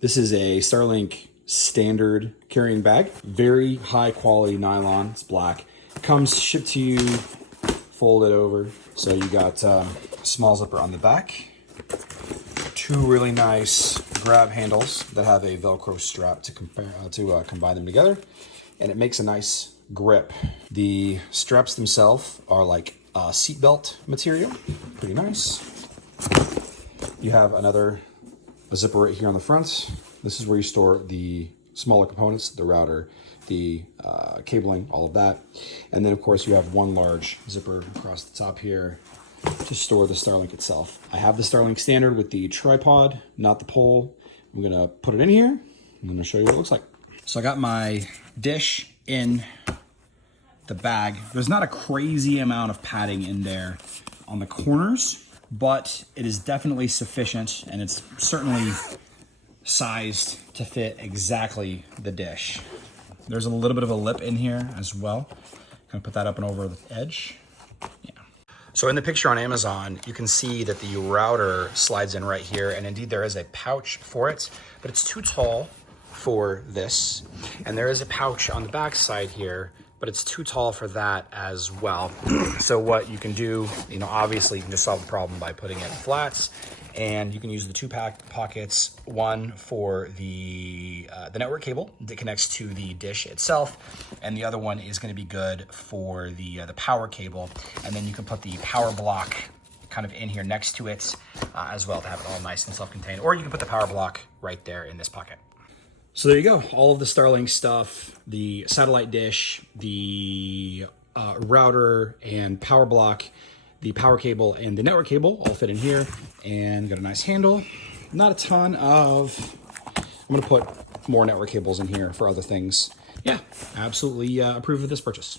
This is a Starlink standard carrying bag. Very high quality nylon, it's black. Comes shipped to you, folded over. So you got a small zipper on the back. Two really nice grab handles that have a Velcro strap to combine them together. And it makes a nice grip. The straps themselves are like seatbelt material, pretty nice. You have another zipper right here on the front. This is where you store the smaller components, the router, the cabling, all of that. And then of course you have one large zipper across the top here to store the Starlink itself. I have the Starlink standard with the tripod, not the pole. I'm gonna put it in here. I'm gonna show you what it looks like. So I got my dish in the bag. There's not a crazy amount of padding in there on the corners, but it is definitely sufficient, and it's certainly sized to fit exactly the dish. There's a little bit of a lip in here as well. Gonna put that up and over the edge. Yeah. So in the picture on Amazon, you can see that the router slides in right here, and indeed there is a pouch for it, but it's too tall for this. And there is a pouch on the back side here, but it's too tall for that as well. So what you can do, obviously you can just solve the problem by putting it in flats, and you can use the two pockets, one for the network cable that connects to the dish itself, and the other one is going to be good for the power cable. And then you can put the power block kind of in here next to it as well to have it all nice and self-contained, or you can put the power block right there in this pocket. So there you go, all of the Starlink stuff, the satellite dish, the router and power block, the power cable and the network cable all fit in here, and got a nice handle. Not a ton of, I'm gonna put more network cables in here for other things. Yeah, absolutely approve of this purchase.